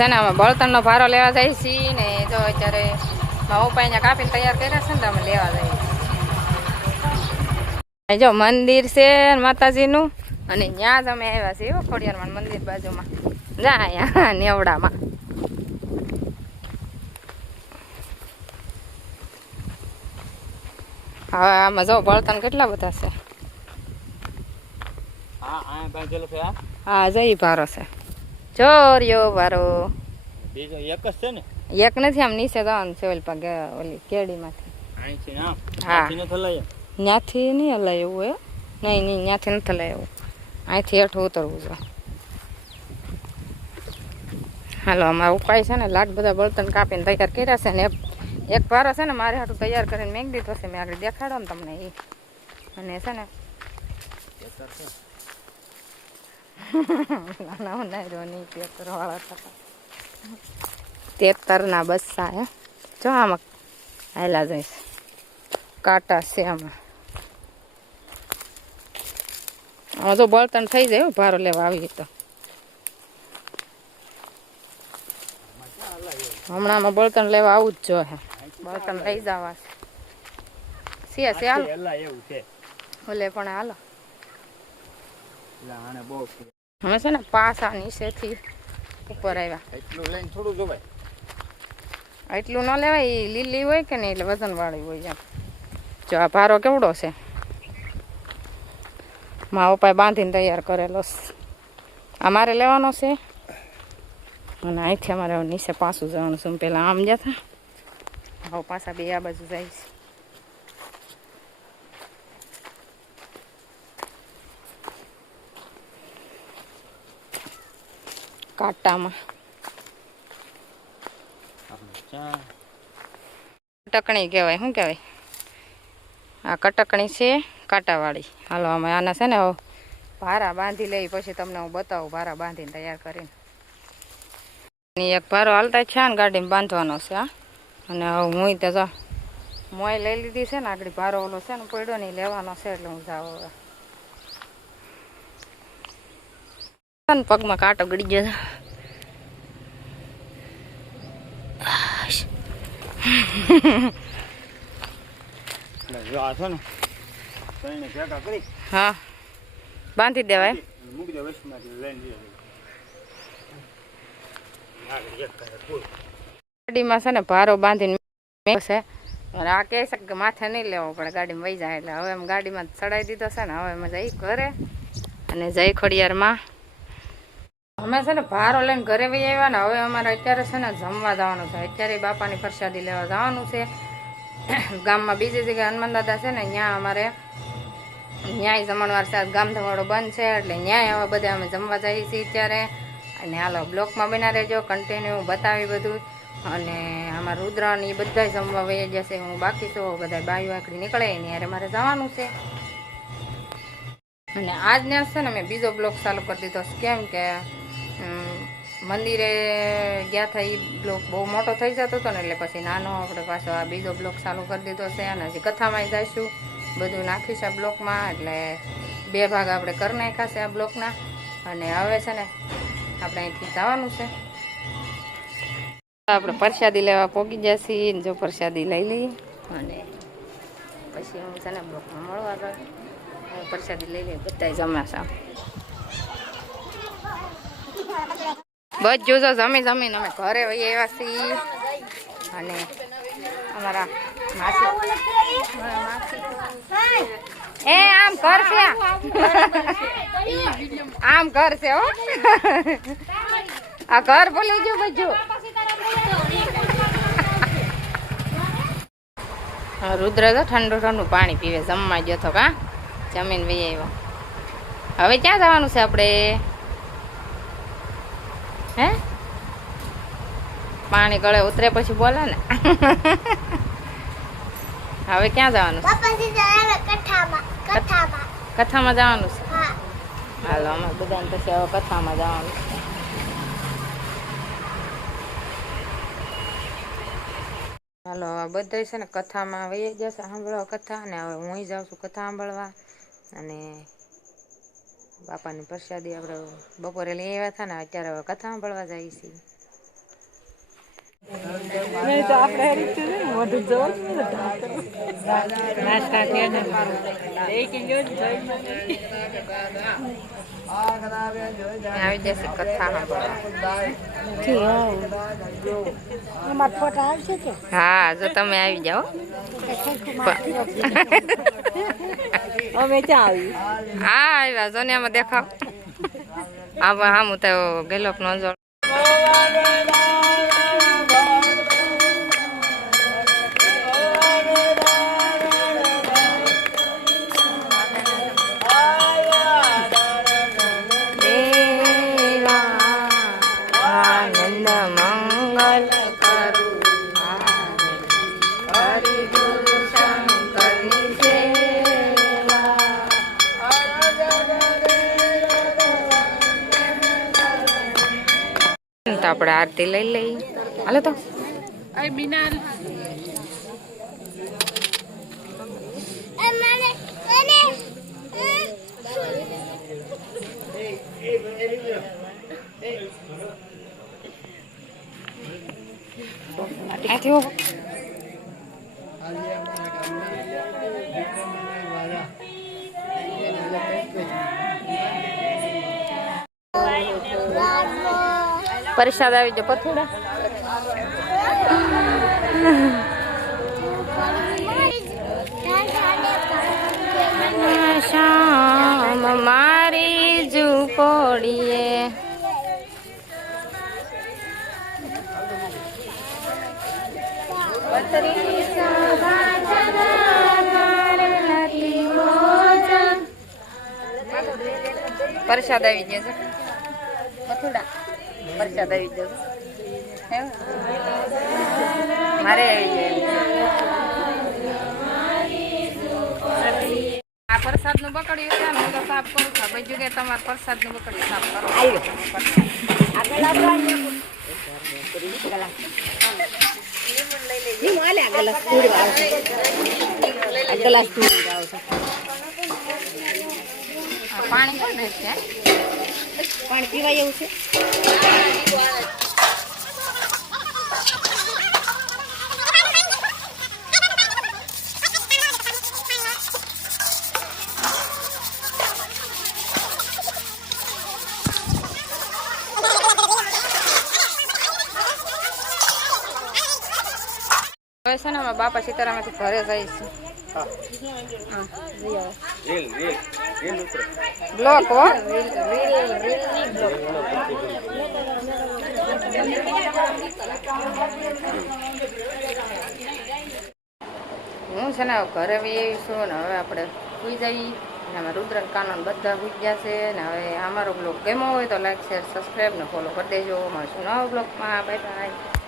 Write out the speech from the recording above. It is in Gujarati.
છે ને અમે બળતણનો ભારો લેવા જઈએ છીએ ને જો અત્યારે મારા પપ્પા અહીંયા કાપીને તૈયાર કર્યા છે ને તો અમે લેવા જઈએ છીએ. જો મંદિર છે માતાજીનું અને ત્યાં જ અમે આવ્યા છીએ ખોડિયારમાં મંદિર બાજુમાં જા અહીંયા નેવડામાં. હવે આમાં જો બળતણ કેટલા બધા છે. હા જઈ ભારો છે ચોર્યો ભારો બીજો એક જ છે ને? એક નથી આમ નીચે જવાનું છે ઓલી કેડીમાંથી. હા ત્યાંથી નહીં હલાય એવું હે નહીં ત્યાંથી નથી હલાય એવું અહીંથી હેઠું ઉતરવું છે. હાલો અમારા ઉપાય છે ને લાખ બધા બળતણ કાપીને તૈયાર કર્યા છે ને એક ભારો છે ને મારે હાટું તૈયાર કરીને મેં દીધો છે. મેં આગળ દેખાડો ને તમને એ અને છે ને તેતરના બસ્સા હે જો આમાં હાલા જઈશ કાંટા છે આમાં તો બળતણ થઈ જાય ભારો લેવા આવી તો હમણાં આમાં બળતણ લેવા આવું જ જો હે બળતણ લઈ જવા છે હાલો ઓલે પણ હાલો અમે છે ને પાછા નીચેથી ઉપર આવ્યા. એટલું લઈને થોડું જોવાય એટલું ન લેવાય લીલી હોય કે નહીં એટલે વજન વાળી હોય એમ. જો આ ભારો કેવડો છે મારા પપ્પાએ બાંધીને તૈયાર કરેલો અમારે લેવાનો છે અને અહીંથી અમારે નીચે પાછું જવાનું છે. પહેલાં આમ જતા હવે પાછા બે આ બાજુ જાય છે. કાંટામાં કટકણી કહેવાય શું કહેવાય આ કટકણી છે કાંટાવાળી. હાલો અમે આના છે ને ભારા બાંધી લઈ પછી તમને હું બતાવું ભારા બાંધીને તૈયાર કરીને. એક ભારો હાલતા છે ને ગાડીમાં બાંધવાનો છે હા અને હવે હું તો જો મોય લઈ લીધી છે ને આગળ ભારો ઓલો છે ને પડ્યો નહીં લેવાનો છે એટલે હું જાઉં હવે. પગમાં કાંટો ગળી ગયો હા બાંધી દેવાય. ગાડીમાં છે ને ભારો બાંધીને છે અને આ કહે છે કે માથે નહીં લેવો પડે ગાડીમાં વહી જાય એટલે હવે એમ ગાડીમાં ચડાવી દીધો છે ને હવે અમે જઈ ઘરે અને જઈ ખોડિયારમાં. અમે છે ને ભારો લઈને ઘરે વહી આવ્યા ને હવે અમારે અત્યારે છે ને જમવા જવાનું છે. અત્યારે બાપાની પ્રસાદી લેવા જવાનું છે ગામમાં. બીજી જગ્યાએ હનુમાન દાદા છે ને ત્યાં અમારે ન્યાય જમણવાર છે. ગામ ધમાડો બંધ છે એટલે ન્યાય હવે બધા અમે જમવા જઈએ છીએ અત્યારે. અને હાલો બ્લોકમાં બના રહેજો કન્ટિન્યુ બતાવી બધું. અને આમાં રુદ્ર ને એ બધા જમવા વહી જશે. હું બાકી તો બધા બાયું આકડી નીકળે ને યારે મારે જવાનું છે. અને આજને છે ને મેં બીજો બ્લોક ચાલુ કરી દીધો કેમ કે મંદિરે ગયા હતા એ બ્લોક બહુ મોટો થઈ જતો હતો ને એટલે પછી નાનો આપણે પાછો આ બીજો બ્લોક ચાલુ કરી દીધો છે. અને હજી કથામાં જઈશું બધું નાખીશ આ બ્લોકમાં એટલે બે ભાગ આપણે કરી નાખ્યા છે આ બ્લોકના. અને હવે છે ને આપણે અહીંથી જવાનું છે. આપણે પ્રસાદી લેવા પોગી જશે જો પ્રસાદી લઈ લઈએ અને પછી હું છે ને બ્લોકમાં મળવા ગયો પ્રસાદી લઈ લઈએ બધા જમ્યા છે બસ જોજો જમીને અમે ઘરે વહી આવ્યા છીએ. અને અમારા માસી એ આમ ઘર છે આમ ઘર છે હો આ ઘર બોલી ગયું બધું. રુદ્ર તો ઠંડુ પાણી પીવે જમવા ગયો તો કા જમીન વહી આવ્યો. હવે ક્યાં જવાનું છે આપણે હે પાણી ગળે ઉતરે પછી બોલે ને હવે ક્યાં જવાનું છે? કથામાં જવાનું છે. હાલો અમે બધાને પછી હવે કથામાં જવાનું છે. હાલો હવે બધા છે ને કથામાં વહી જશે સાંભળવા કથા. અને હવે હું જાઉં છું કથા સાંભળવા. અને બાપાની પ્રસાદી આપણે બપોરે લઈ આવ્યા હતા ને અત્યારે હવે કથા સાંભળવા જઈએ છીએ. નહીં તો આપણે આ રીતે છે ને મોઢું જવું નાસ્તા કે ને આવી જશે કથા અમારા ફોટા આવશે કે હા જો તમે આવી જાઓ અમે ક્યાં આવી હા આવ્યા જોનિયામાં દેખાવ આમ હું તો ગેલોપ નો જોડ આનંદ મંગલ કરું હરિ ગુરુ શંકરની સેવા તો આપણે આરતી લઈ લઈ હાલો તો આથી પરસાદ આવી જો પથોડા શામ મારી ઝૂંપડીએ પરસાદ આવી જશે પથોડા પરસાદ આવી જશે મારે આવી જાય આ પ્રસાદ નું બકડ્યું છે ને હું તો સાફ કરું છું બીજું કે તમારે પ્રસાદ નું બકડ્યું સાફ કરો પાણી કોણ છે પાણી પીવાય એવું છે હવે છે ને અમે બાપા સીતારામથી ઘરે જઈશું બ્લોક હો હું છે ને ઘરે આવીશું ને હવે આપણે સુઈ જઈએ ને અમે રુદ્રન કાનન બધા સુઈ ગયા છે ને હવે અમારો બ્લોગ ગમ્યો હોય તો લાઈક શેર સબસ્ક્રાઈબ ને ફોલો કરી દેજો મળશું નવા બ્લોગમાં બાય બાય